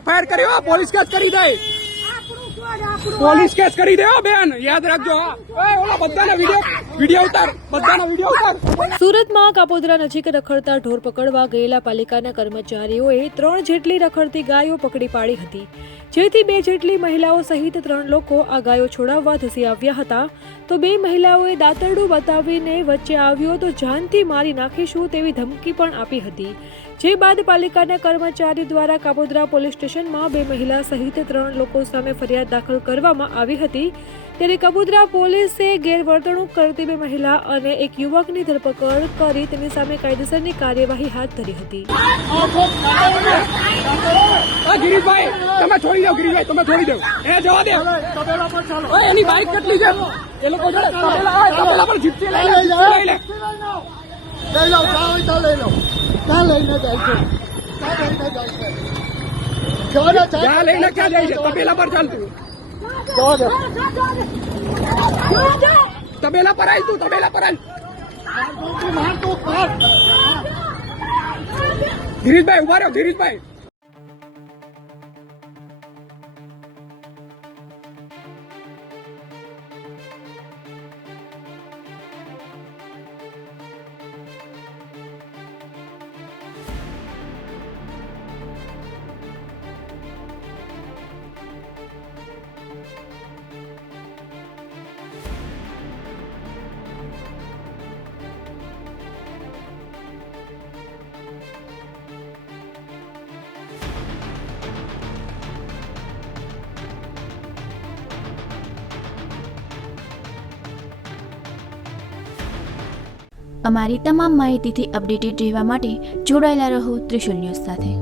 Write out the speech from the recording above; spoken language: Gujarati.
એફઆઈઆર કર્યો પોલીસ કેસ કરી દે પોલીસ કેસ કરી દે બેન યાદ રાખજો ઓલા બધાના વિડીયો ઉતાર બધાના વિડીયો ઉતાર સુરતમાં કાપોદ્રા નજીક રખડતા ઢોર પકડવા ગયેલા પાલિકાના કર્મચારીઓએ 3 જેટલી રખડતી ગાયો પકડી પાડી હતી જેથી 2 જેટલી મહિલાઓ સહિત 3 લોકો આ ગાયો છોડાવવા ધસી આવ્યા હતા તો 2 મહિલાઓએ દાંતરડું બતાવીને વચ્ચે આવ્યો તો જાનથી મારી નાખીશું તેવી ધમકી પણ આપી હતી જે બાદ પાલિકાના કર્મચારી દ્વારા કાપોદ્રા પોલીસ સ્ટેશનમાં 2 મહિલા સહિત 3 લોકો સામે ફરિયાદ દાખલ કરવામાં આવી હતી ત્યારે કાપોદ્રા પોલીસે ગેરવર્તણૂક કરતી 2 મહિલા અને એક યુવકની ધરપકડ કરી તેની સામે કાયદેસરની કાર્યવાહી હાથ ધરી હતી ગિરીશભાઈ તમે છોડી દો ગિરીશભાઈ તમે છોડી દો એ જવા દે એની બાઇક કેટલી છે એ લોકો તબેલા પર જીપસી લઈ લે લઈ લો ત્યાં લઈ લો ત્યાં લઈને જાય છે ક્યાં લઈને ક્યાં જાય છે તબેલા પર ચાલતું તબેલા પર આવી તું તબેલા પર ગિરીશભાઈ ઉભા રહ્યો ગિરીશભાઈ અમારી તમામ માહિતીથી અપડેટેડ રહેવા માટે જોડાયેલા રહો ત્રિશુલ ન્યૂઝ સાથે।